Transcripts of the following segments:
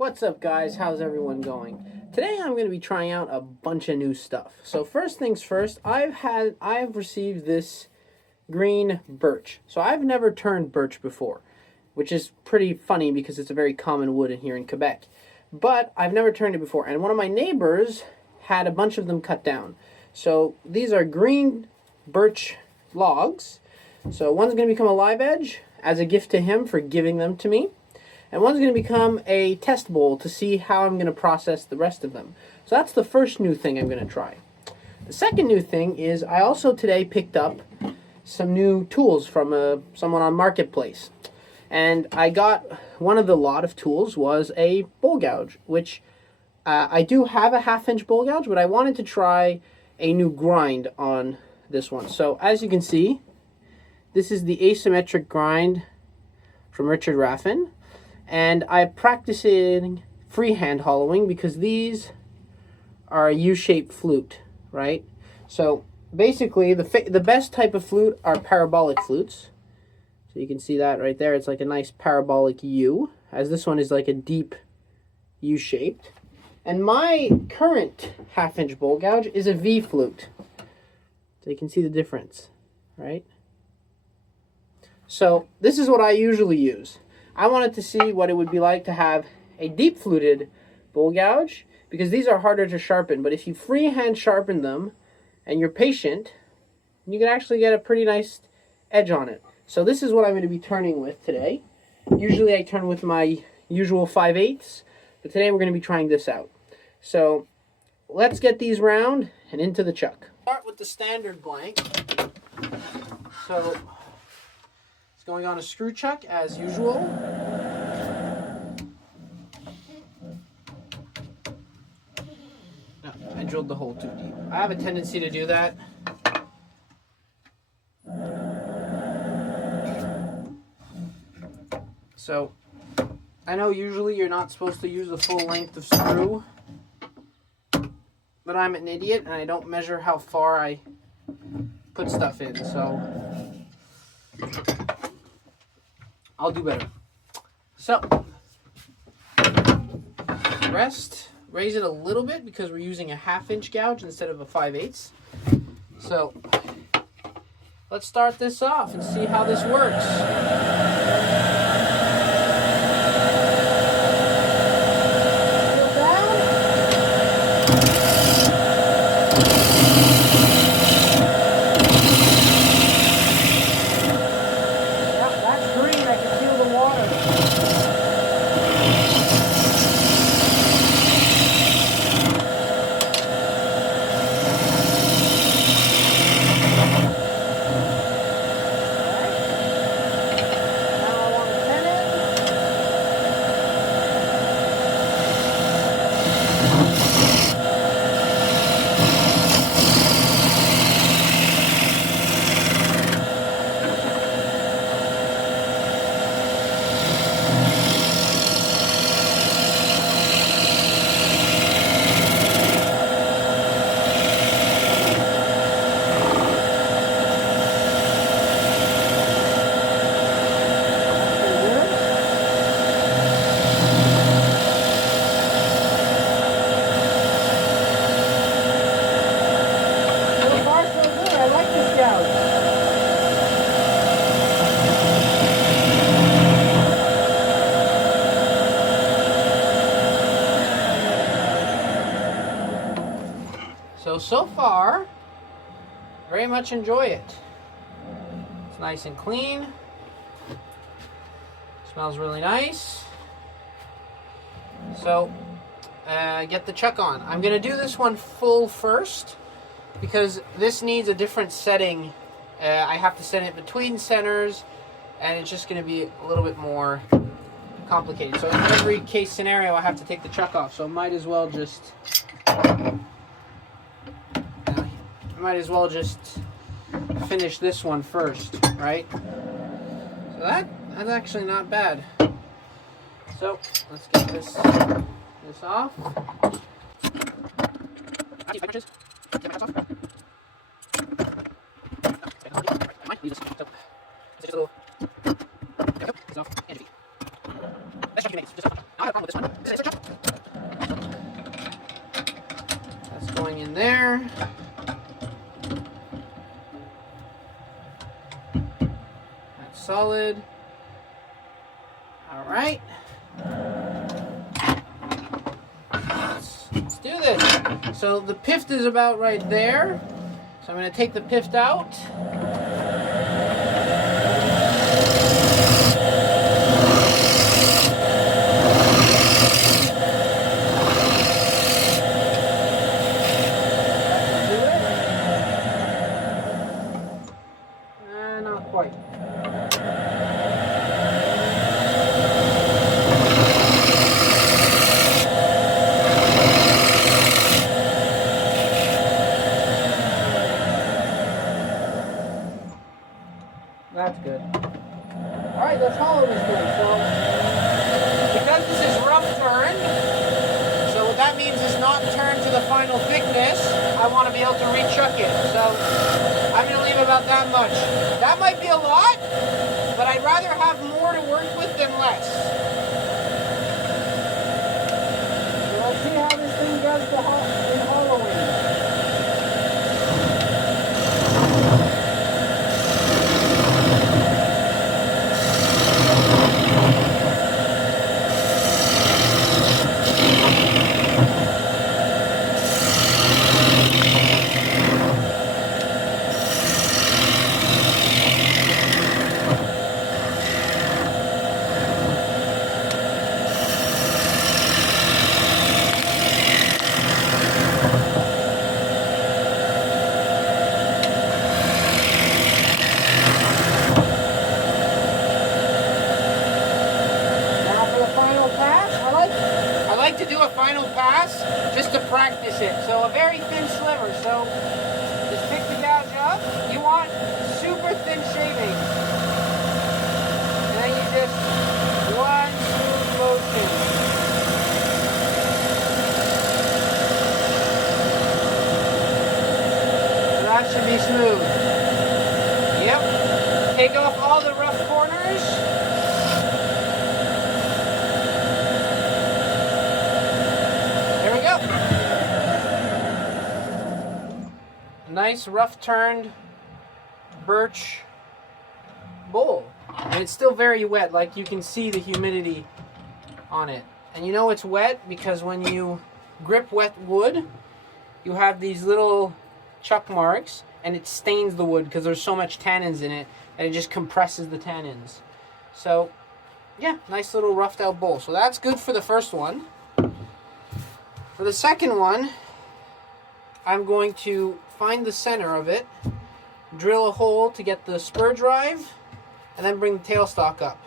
What's up, guys? How's everyone going? Today I'm going to be trying out a bunch of new stuff. So first things first, I've received this green birch. So I've never turned birch before, which is pretty funny because it's a very common wood in here in Quebec. But I've never turned it before, and one of my neighbors had a bunch of them cut down. So these are green birch logs. So one's going to become a live edge as a gift to him for giving them to me. And one's going to become a test bowl to see how I'm going to process the rest of them. So that's the first new thing I'm going to try. The second new thing is I also today picked up some new tools from someone on Marketplace. And I got one of the lot of tools was a bowl gouge, which I do have a 1/2 inch bowl gouge, but I wanted to try a new grind on this one. So as you can see, this is the asymmetric grind from Richard Raffin. And I'm practicing freehand hollowing because these are a U-shaped flute, right? So basically, the best type of flute are parabolic flutes. So you can see that right there. It's like a nice parabolic U, as this one is like a deep U-shaped. And my current 1/2 inch bowl gouge is a V flute. So you can see the difference, right? So this is what I usually use. I wanted to see what it would be like to have a deep fluted bowl gouge, because these are harder to sharpen. But if you freehand sharpen them and you're patient, you can actually get a pretty nice edge on it. So this is what I'm going to be turning with today. Usually I turn with my usual 5/8, but today we're going to be trying this out. So let's get these round and into the chuck. Start with the standard blank. So it's going on a screw chuck as usual. No, I drilled the hole too deep. I have a tendency to do that. So I know usually you're not supposed to use the full length of screw, but I'm an idiot and I don't measure how far I put stuff in, so I'll do better. So, raise it a little bit because we're using a 1/2 inch gouge instead of a 5/8. So, let's start this off and see how this works. So far, very much enjoy it. It's nice and clean. Smells really nice. So, get the chuck on. I'm going to do this one full first because this needs a different setting. I have to set it between centers, and it's just going to be a little bit more complicated. So in every case scenario, I have to take the chuck off. So might as well just finish this one first, right? So that's actually not bad. So let's get this off. Let's check your names. I have a problem with this one. This is extra chuck. in there. That's solid. All right. Let's do this. So the pift is about right there. So I'm going to take the pift out. Not quite. That's good. Alright, let's hollow this thing. So, because this is rough turned, so what that means is not turned to the final thickness, I want to be able to rechuck it. So, I'm going to leave about that much. That might be a lot, but I'd rather have more to work with than less. So let's see how this thing does in hollowing. To do a final pass just to practice it. So a very thin sliver. So just pick the gouge up. You want super thin shaving. And then you just one smooth motion. So that should be smooth. Yep. Take off all the rough corners. Nice rough turned birch bowl. And it's still very wet, like you can see the humidity on it. And you know it's wet because when you grip wet wood, you have these little chuck marks and it stains the wood because there's so much tannins in it and it just compresses the tannins. So yeah, nice little roughed out bowl. So that's good for the first one. For the second one, I'm going to find the center of it, drill a hole to get the spur drive, and then bring the tailstock up.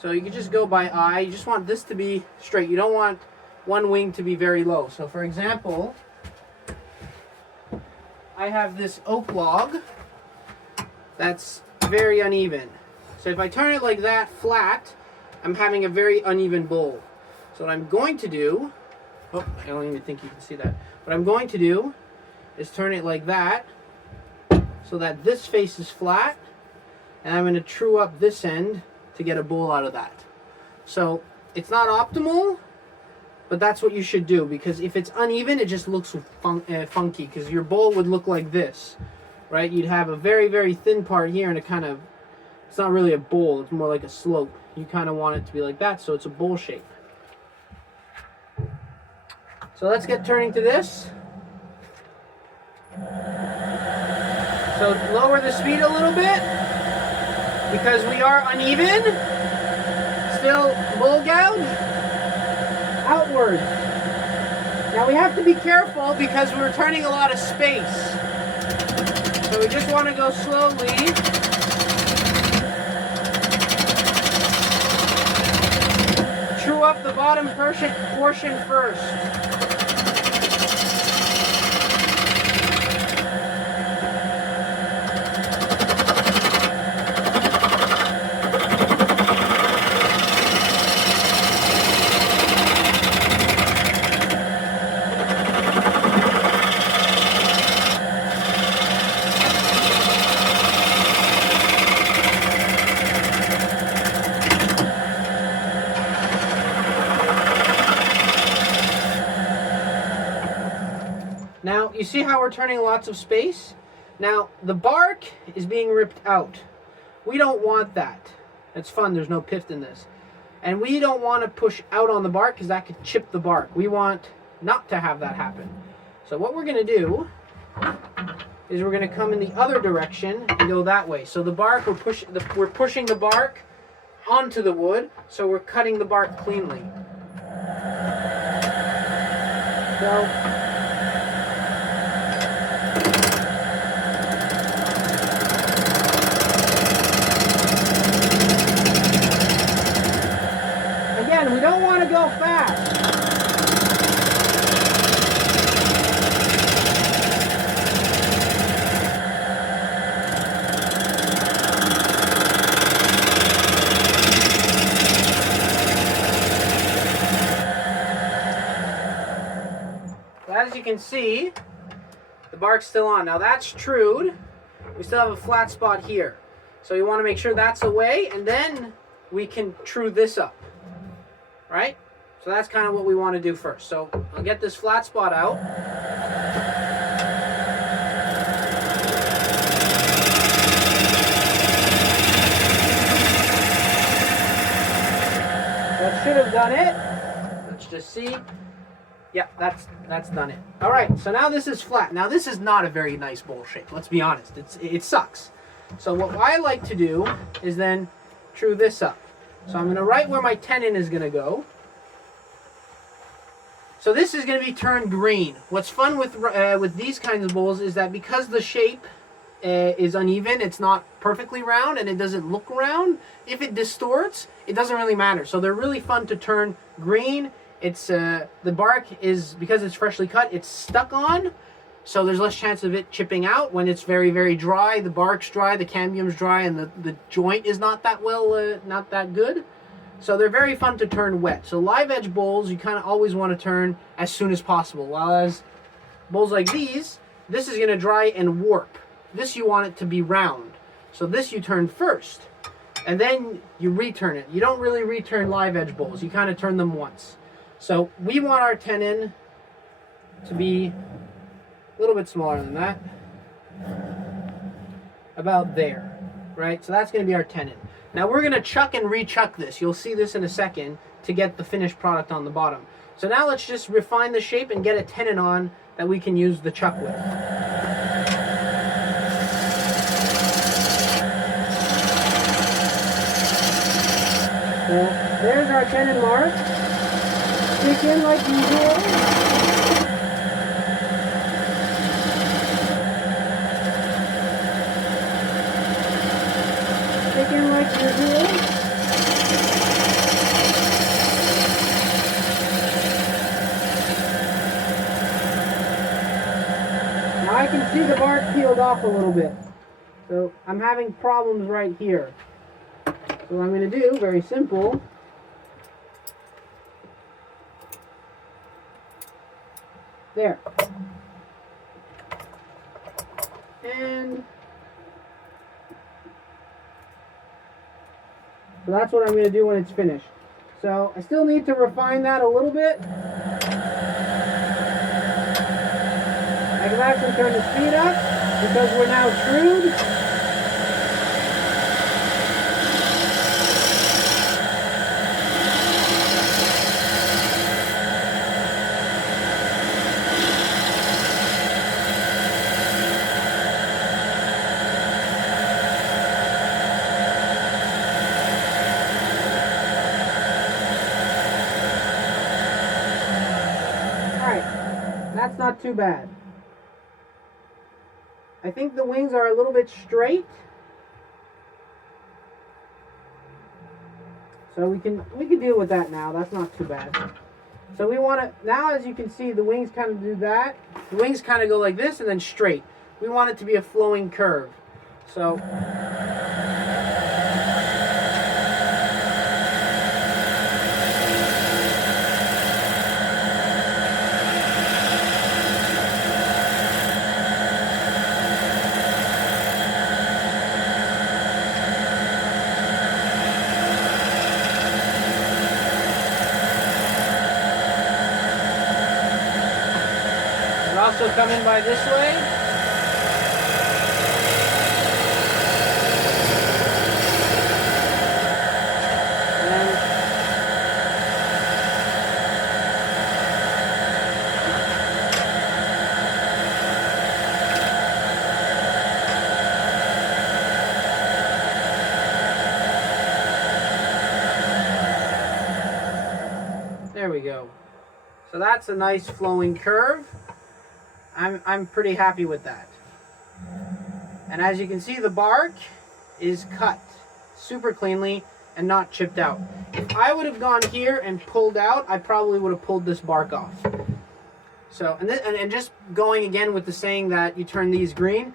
So you can just go by eye. You just want this to be straight. You don't want one wing to be very low. So for example, I have this oak log that's very uneven. So if I turn it like that flat, I'm having a very uneven bowl. So what I'm going to do, oh, I don't even think you can see that. What I'm going to do is turn it like that so that this face is flat, and I'm going to true up this end to get a bowl out of that. So it's not optimal, but that's what you should do, because if it's uneven, it just looks funky, because your bowl would look like this, right? You'd have a very, very thin part here, and it's not really a bowl, it's more like a slope. You kind of want it to be like that, so it's a bowl shape. So let's get turning to this. So lower the speed a little bit because we are uneven. Still bowl gouge outward. Now we have to be careful because we're turning a lot of space. So we just want to go slowly. True up the bottom portion first. Now, you see how we're turning lots of space? Now, the bark is being ripped out. We don't want that. It's fun, there's no pith in this. And we don't want to push out on the bark because that could chip the bark. We want not to have that happen. So what we're going to do is we're going to come in the other direction and go that way. So the bark, we're pushing the bark onto the wood, so we're cutting the bark cleanly. So we don't want to go fast. So as you can see, the bark's still on. Now that's trued. We still have a flat spot here. So you want to make sure that's away, and then we can true this up. Right? So that's kind of what we want to do first. So I'll get this flat spot out. That should have done it. Let's just see. Yeah, that's done it. All right, so now this is flat. Now this is not a very nice bowl shape. Let's be honest. It sucks. So what I like to do is then true this up. So I'm going to write where my tenon is going to go. So this is going to be turned green. What's fun with these kinds of bowls is that because the shape is uneven, it's not perfectly round and it doesn't look round. If it distorts, it doesn't really matter. So they're really fun to turn green. It's the bark is, because it's freshly cut, it's stuck on. So there's less chance of it chipping out. When it's very, very dry, the bark's dry, the cambium's dry, and the joint is not that well, not that good. So they're very fun to turn wet. So live edge bowls, you kind of always want to turn as soon as possible. While as bowls like these, this is going to dry and warp. This you want it to be round. So this you turn first, and then you return it. You don't really return live edge bowls. You kind of turn them once. So we want our tenon to be a little bit smaller than that, about there, right? So that's going to be our tenon. Now we're going to chuck and rechuck this. You'll see this in a second to get the finished product on the bottom. So now let's just refine the shape and get a tenon on that we can use the chuck with. So there's our tenon mark. Stick in like usual. Like usual. Now I can see the bark peeled off a little bit. So I'm having problems right here. So what I'm going to do, very simple, there. And so that's what I'm going to do when it's finished. So I still need to refine that a little bit. I can actually turn the speed up because we're now trued. That's not too bad. I think the wings are a little bit straight. So we can deal with that now. That's not too bad. So we want to, now as you can see, the wings kind of do that. The wings kind of go like this and then straight. We want it to be a flowing curve. So also come in by this way. There we go. So that's a nice flowing curve. I'm pretty happy with that. And as you can see, the bark is cut super cleanly and not chipped out. If I would have gone here and pulled out, I probably would have pulled this bark off. So, and just going again with the saying that you turn these green,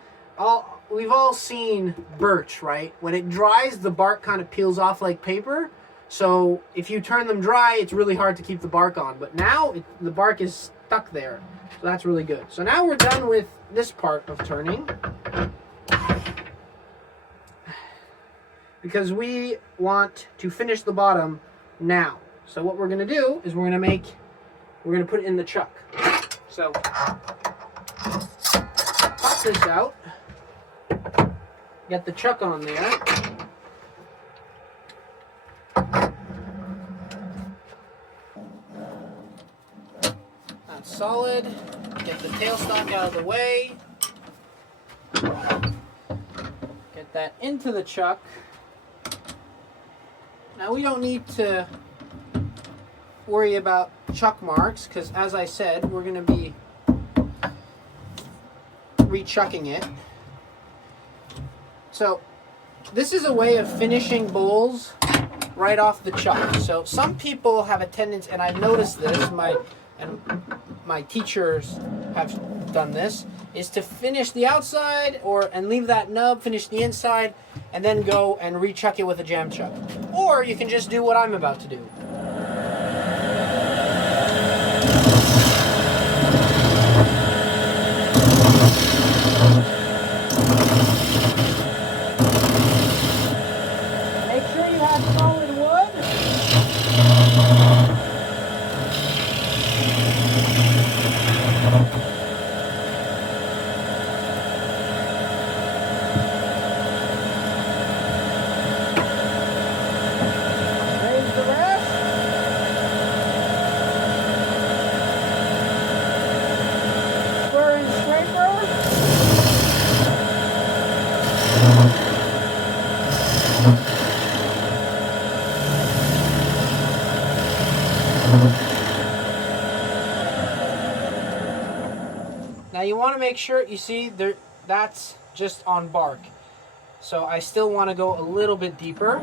we've all seen birch, right? When it dries, the bark kind of peels off like paper. So if you turn them dry, it's really hard to keep the bark on. But now the bark is stuck there. So that's really good. So now we're done with this part of turning. Because we want to finish the bottom now. So what we're going to do is we're going to put it in the chuck. So pop this out. Get the chuck on there. That's solid. Get the tailstock out of the way. Get that into the chuck. Now we don't need to worry about chuck marks because, as I said, we're going to be re-chucking it. So this is a way of finishing bowls right off the chuck. So some people have a tendency, and I've noticed this, my teachers have done this, is to finish the outside and leave that nub, finish the inside, and then go and re-chuck it with a jam chuck. Or you can just do what I'm about to do. Make sure you have solid wood. Raise the rest. Square and scraper. Now you want to make sure, you see, that's just on bark. So I still want to go a little bit deeper.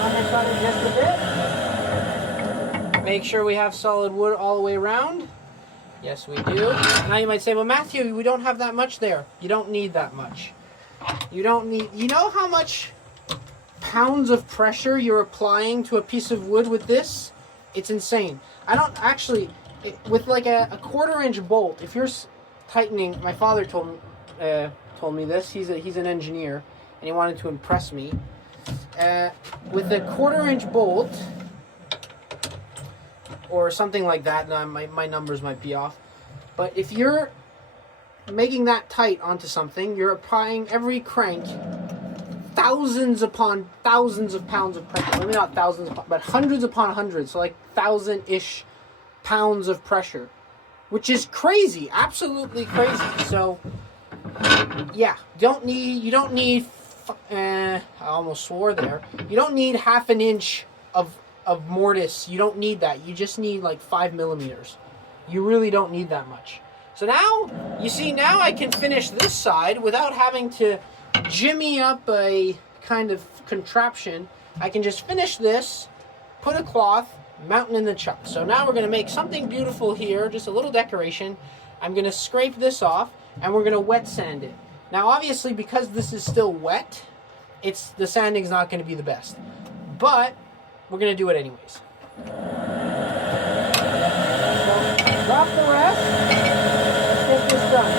Undercut it just a bit. Make sure we have solid wood all the way around. Yes, we do. Now you might say, well, Matthew, we don't have that much there. You don't need that much. You don't need, you know how much pounds of pressure you're applying to a piece of wood with this? It's insane. I don't actually, with like a 1/4-inch bolt, if you're tightening, my father told me this, he's an engineer, and he wanted to impress me. With a 1/4-inch bolt, or something like that, now my numbers might be off, but if you're making that tight onto something, you're applying every crank thousands upon thousands of pounds of pressure. Maybe not thousands, but hundreds upon hundreds, so like 1,000-ish pounds of pressure, which is crazy, absolutely crazy. So yeah, you don't need I almost swore there. You don't need 1/2 inch of mortise. You don't need that. You just need like 5 millimeters. You really don't need that much. So now, you see, now I can finish this side without having to jimmy up a kind of contraption. I can just finish this, put a cloth, mount it in the chuck. So now we're going to make something beautiful here, just a little decoration. I'm going to scrape this off, and we're going to wet sand it. Now, obviously, because this is still wet, the sanding's not going to be the best. But we're going to do it anyways. So, drop the rest. Let's get this done.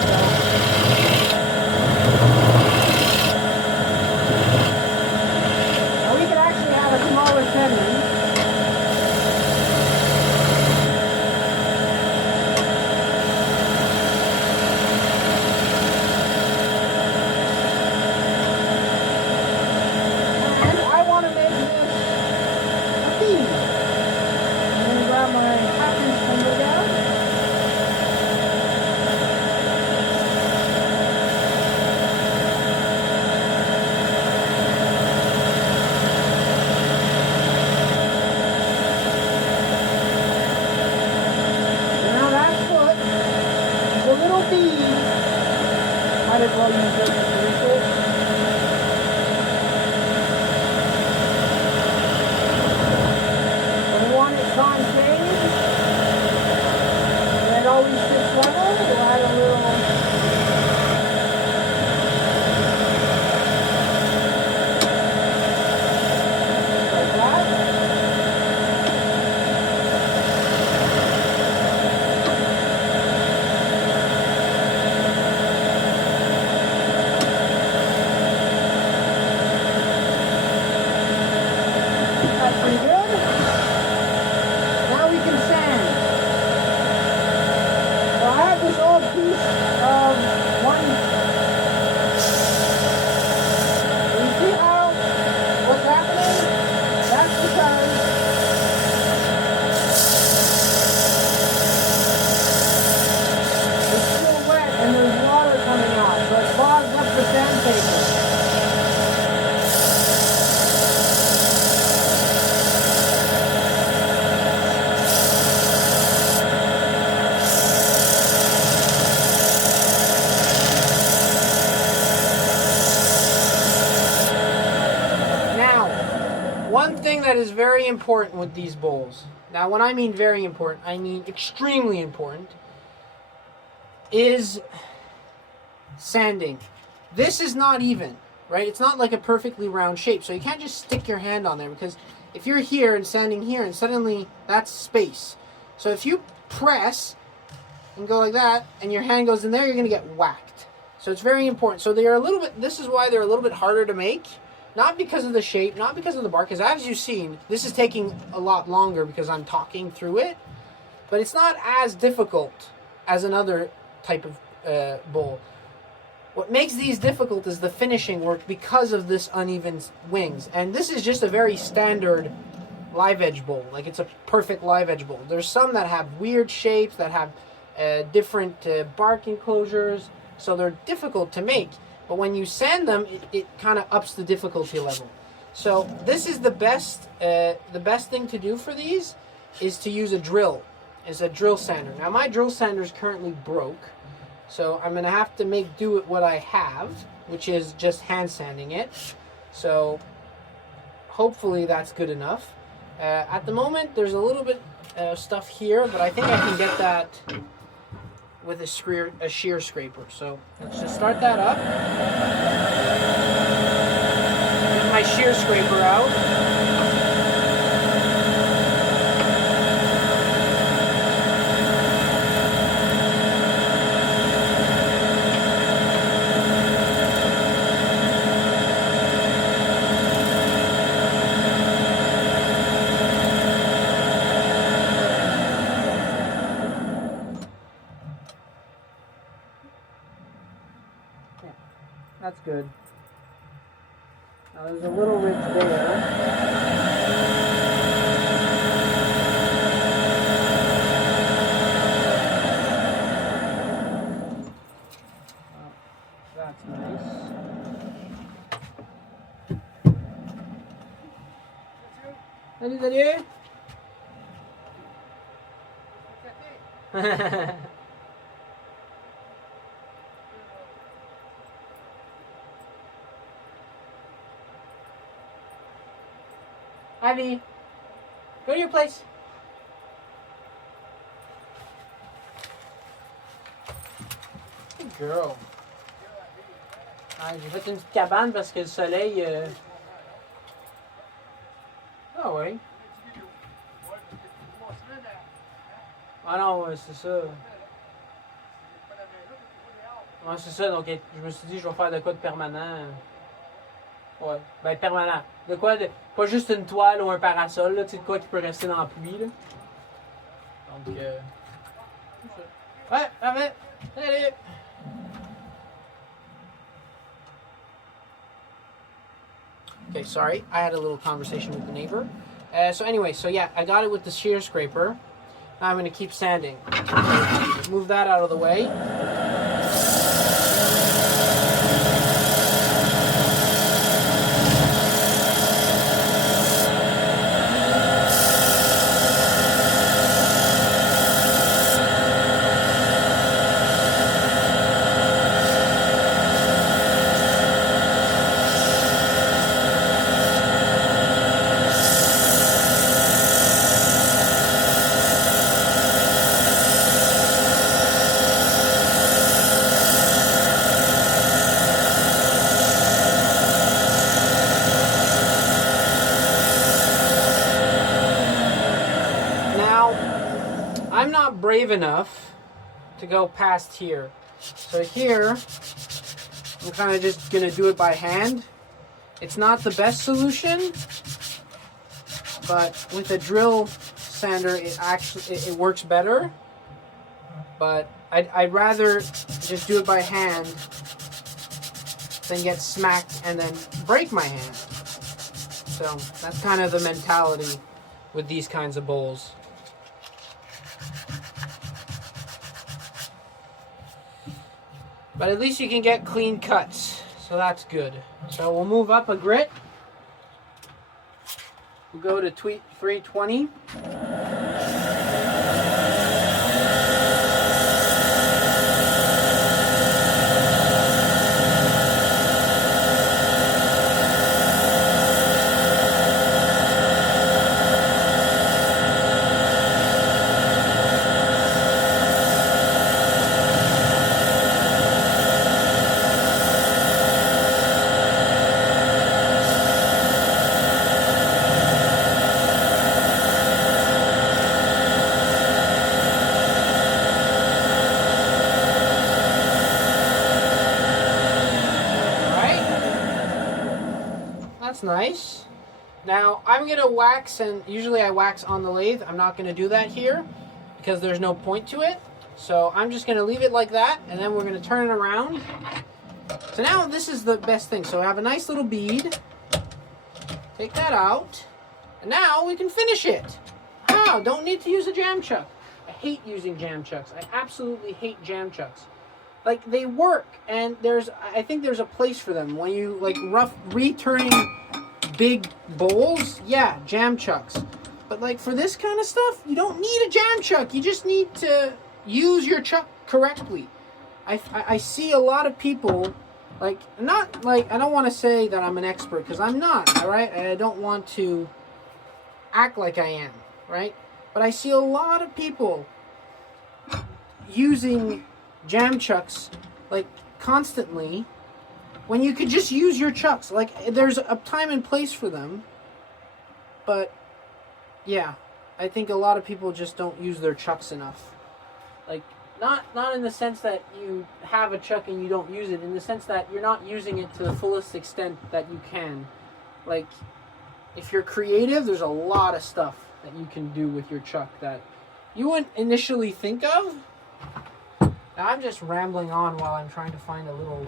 Now we could actually have a smaller tendon. Might as well use this as a resource. When we want it concave, and it always sits level, we'll add a little like that. One thing that is very important with these bowls, now when I mean very important, I mean extremely important, is sanding. This is not even, right? It's not like a perfectly round shape, so you can't just stick your hand on there, because if you're here and sanding here and suddenly that's space. So if you press and go like that and your hand goes in there, you're going to get whacked. So it's very important. So they are a little bit, this is why they're a little bit harder to make. Not because of the shape, not because of the bark, because as you've seen, this is taking a lot longer because I'm talking through it, but it's not as difficult as another type of bowl. What makes these difficult is the finishing work because of this uneven wings, and this is just a very standard live edge bowl, like it's a perfect live edge bowl. There's some that have weird shapes, that have different bark enclosures, so they're difficult to make. But when you sand them, it kind of ups the difficulty level. So this is the best thing to do for these is to use a drill sander. Now my drill sander is currently broke, so I'm gonna have to make do with what I have, which is just hand sanding it. So hopefully that's good enough. At the moment, there's a little bit of stuff here, but I think I can get that with a shear scraper. So let's just start that up. Get my shear scraper out. That's good. Now there's a little ridge there. That's nice. Salut, salut! Ivy, go to your place. Good girl. Ah, j'ai fait une petite cabane parce que le soleil... Ah oui. Ah non, ouais, c'est ça. Ouais, c'est ça, donc je me suis dit, je vais faire de quoi de permanent. Ouais, ben permanent. De quoi de. Pas juste une toile ou un parasol, là, tu sais, de quoi qui peut rester dans la pluie, là. Donc, ouais, parfait. Salut! Okay, sorry, I had a little conversation with the neighbor. So anyway, so yeah, I got it with the shear scraper. Now I'm going to keep sanding. Move that out of the way. I'm not brave enough to go past here. So here, I'm kind of just going to do it by hand. It's not the best solution, but with a drill sander, it works better. But I'd rather just do it by hand than get smacked and then break my hand. So that's kind of the mentality with these kinds of bowls. But at least you can get clean cuts, so that's good. So we'll move up a grit. We'll go to 320. That's nice. Now I'm gonna wax, and usually I wax on the lathe. I'm not gonna do that here because there's no point to it. So I'm just gonna leave it like that, and then we're gonna turn it around. So now this is the best thing. So I have a nice little bead. Take that out, and now we can finish it. Ah, don't need to use a jam chuck. I hate using jam chucks. I absolutely hate jam chucks. Like, they work, and I think there's a place for them. When you like returning big bowls, yeah, jam chucks. But like for this kind of stuff, you don't need a jam chuck. You just need to use your chuck correctly. I see a lot of people, like, not like, I don't want to say that I'm an expert, because I'm not, all right? And I don't want to act like I am, right? But I see a lot of people using jam chucks like constantly when you could just use your chucks. Like, there's a time and place for them, but yeah, I think a lot of people just don't use their chucks enough. Like, not in the sense that you have a chuck and you don't use it, in the sense that you're not using it to the fullest extent that you can. Like, if you're creative, there's a lot of stuff that you can do with your chuck that you wouldn't initially think of. Now, I'm just rambling on while I'm trying to find a little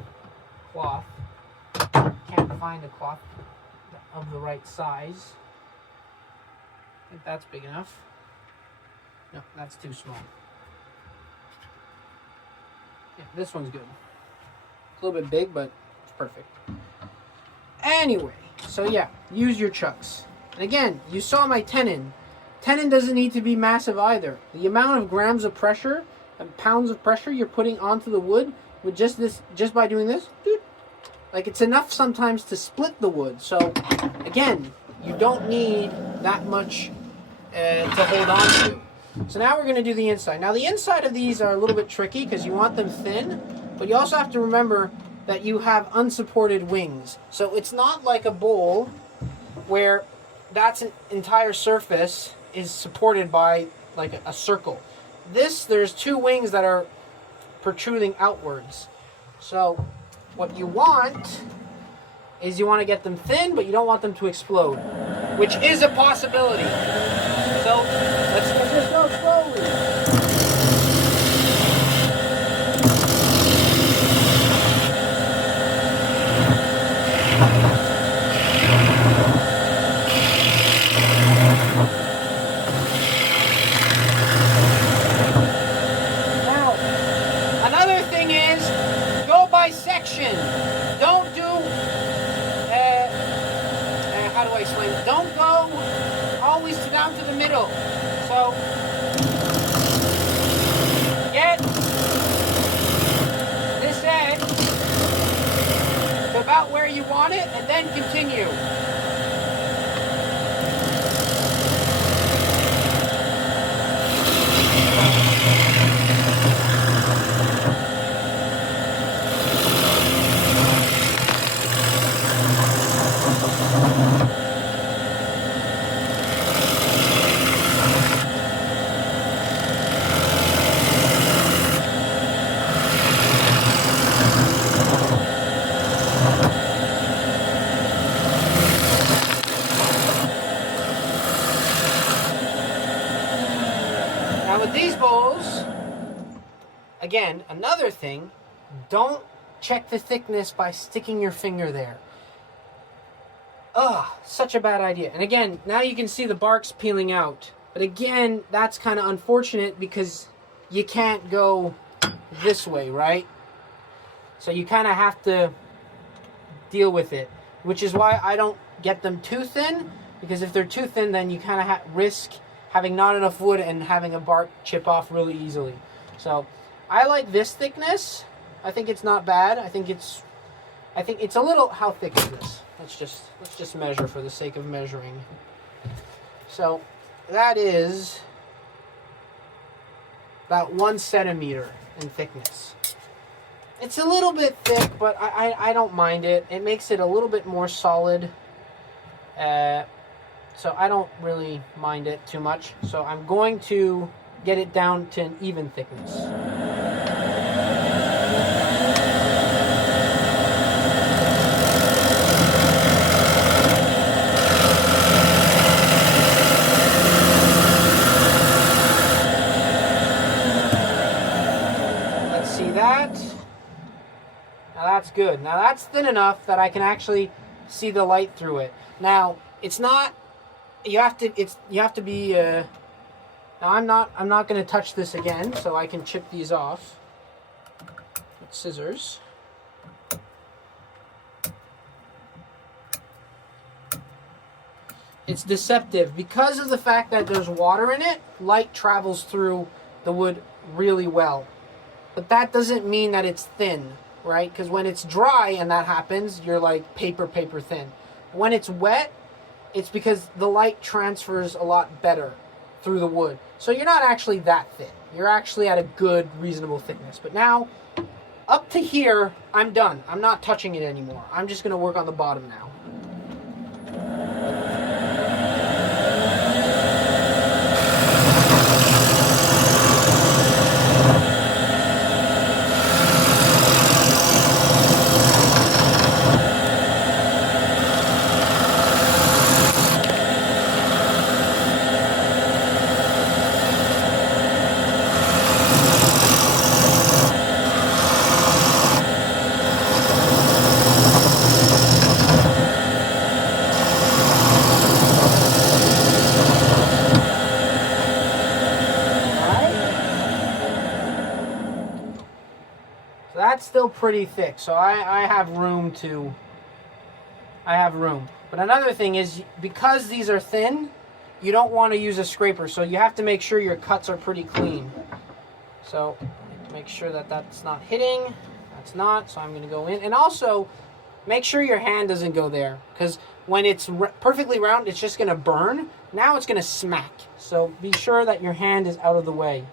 cloth. Can't find a cloth of the right size. I think that's big enough. No, that's too small. Yeah, this one's good. It's a little bit big, but it's perfect. Anyway, so yeah, use your chucks. And again, you saw my tenon. Tenon doesn't need to be massive either. The amount of grams of pressure and pounds of pressure you're putting onto the wood with just by doing this, like, it's enough sometimes to split the wood. So again, you don't need that much to hold on to. So now we're going to do the inside. Now the inside of these are a little bit tricky because you want them thin, but you also have to remember that you have unsupported wings. So it's not like a bowl where that's an entire surface is supported by like a circle. there's two wings that are protruding outwards. So what you want is you want to get them thin, but you don't want them to explode, which is a possibility. So let's just go slowly. Now, another thing is, go by section. Don't do, how do I explain it? Don't go always down to the middle. So, get this edge to about where you want it, and then continue. Now with these bowls, again, another thing, don't check the thickness by sticking your finger there. Ugh, such a bad idea. And again, now you can see the bark's peeling out. But again, that's kind of unfortunate because you can't go this way, right? So you kind of have to deal with it, which is why I don't get them too thin, because if they're too thin, then you kind of risk having not enough wood and having a bark chip off really easily. So I like this thickness. I think it's not bad. I think it's a little. How thick is this? Let's just measure for the sake of measuring. So that is about 1 centimeter in thickness. It's a little bit thick, but I don't mind it. It makes it a little bit more solid. So I don't really mind it too much. So I'm going to get it down to an even thickness. Let's see that. Now that's good. Now that's thin enough that I can actually see the light through it. Now it's not. You have to be. Now I'm not going to touch this again, so I can chip these off with scissors. It's deceptive because of the fact that there's water in it. Light travels through the wood really well, but that doesn't mean that it's thin, right? Because when it's dry and that happens, you're like paper thin. When it's wet, it's because the light transfers a lot better through the wood. So you're not actually that thin. You're actually at a good, reasonable thickness. But now, up to here, I'm done. I'm not touching it anymore. I'm just going to work on the bottom now. That's still pretty thick, so I have room. But another thing is, because these are thin, you don't want to use a scraper, so you have to make sure your cuts are pretty clean. So make sure that that's not hitting. That's not, so I'm going to go in. And also, make sure your hand doesn't go there, because when it's perfectly round, it's just going to burn. Now it's going to smack. So be sure that your hand is out of the way.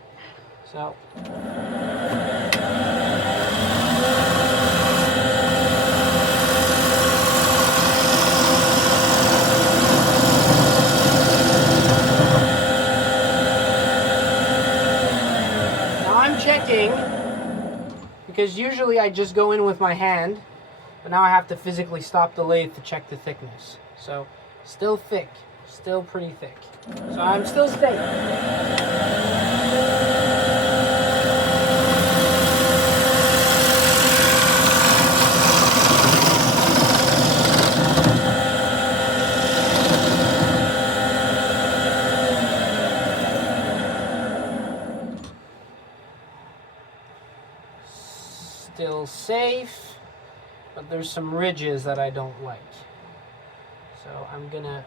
So... because usually I just go in with my hand, but now I have to physically stop the lathe to check the thickness. So still thick, still pretty thick. So I'm still safe. Still safe, but there's some ridges that I don't like. So I'm gonna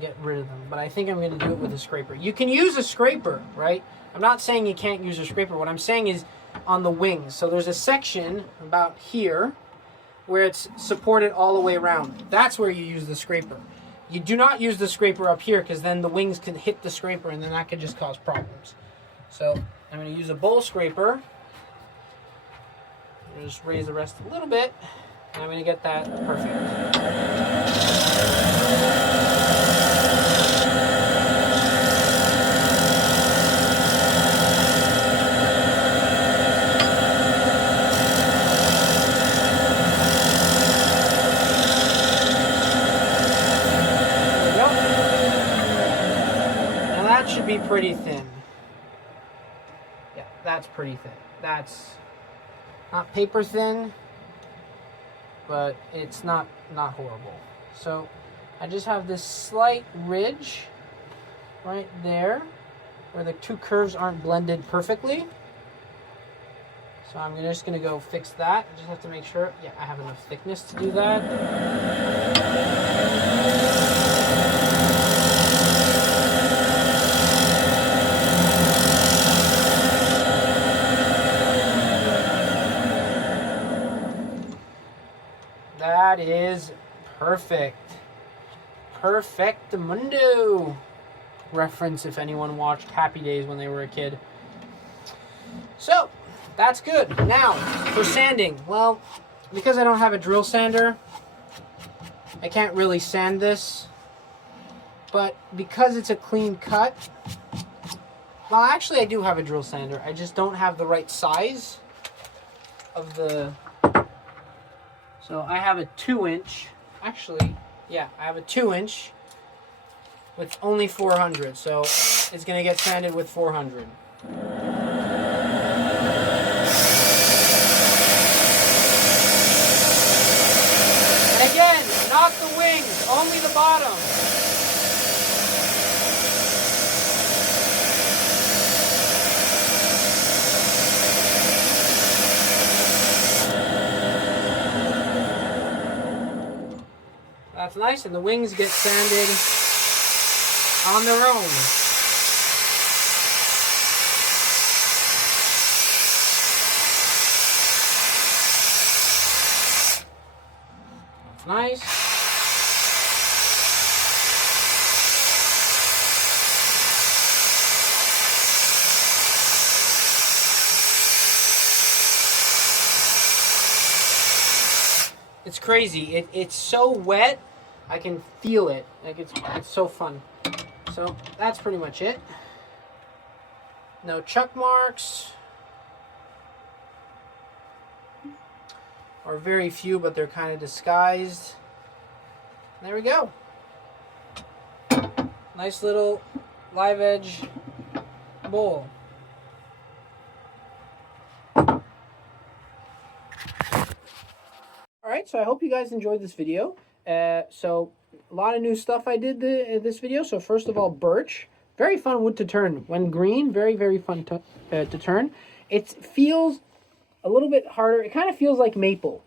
get rid of them, but I think I'm gonna do it with a scraper. You can use a scraper, right? I'm not saying you can't use a scraper. What I'm saying is on the wings. So there's a section about here where it's supported all the way around. That's where you use the scraper. You do not use the scraper up here because then the wings can hit the scraper and then that could just cause problems. So I'm going to use a bowl scraper. I'm going to just raise the rest a little bit, and I'm going to get that perfect. There we go. Now that should be pretty thin. That's pretty thin. That's not paper thin, but it's not horrible. So I just have this slight ridge right there where the two curves aren't blended perfectly. So I'm just going to go fix that. I just have to make sure, yeah, I have enough thickness to do that. That is perfect. Perfectamundo. Reference if anyone watched Happy Days when they were a kid. So, that's good. Now, for sanding. Well, because I don't have a drill sander, I can't really sand this. But because it's a clean cut, well, actually I do have a drill sander. I just don't have the right size of the... So I have a 2-inch, actually, yeah, I have a 2-inch with only 400, so it's going to get sanded with 400. And again, not the wings, only the bottom. That's nice, and the wings get sanded on their own. That's nice. It's crazy. It's so wet. I can feel it. Like it's so fun. So that's pretty much it. No chuck marks. Or very few, but they're kind of disguised. There we go. Nice little live edge bowl. Alright, so I hope you guys enjoyed this video. So a lot of new stuff I did this video. So first of all, birch. Very fun wood to turn. When green, very, very fun to turn. It feels a little bit harder. It kind of feels like maple.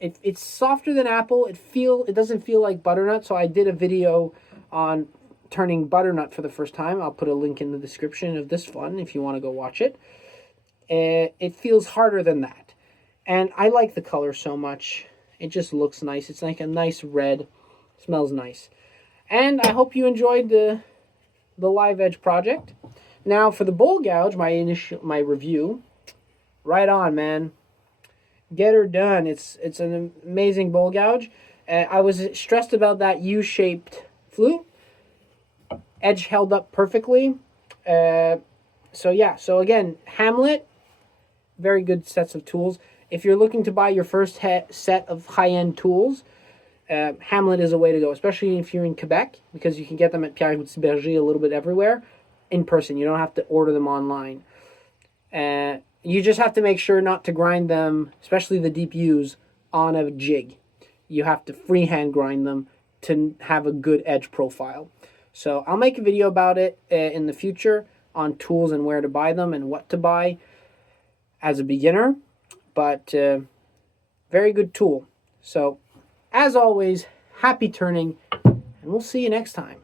It's softer than apple. It doesn't feel like butternut. So I did a video on turning butternut for the first time. I'll put a link in the description of this one if you want to go watch it. It feels harder than that. And I like the color so much. It just looks nice. It's like a nice red. Smells nice. And I hope you enjoyed the live edge project. Now for the bowl gouge, my review. Right on, man. Get her done. It's an amazing bowl gouge. I was stressed about that U-shaped flute. Edge held up perfectly. So yeah. So again, Hamlet very good sets of tools. If you're looking to buy your first set of high-end tools, Hamlet is a way to go, especially if you're in Quebec, because you can get them at Pierre Berger a little bit everywhere in person. You don't have to order them online. You just have to make sure not to grind them, especially the deep U's, on a jig. You have to freehand grind them to have a good edge profile. So I'll make a video about it in the future on tools and where to buy them and what to buy as a beginner. But very good tool. So as always, happy turning, and we'll see you next time.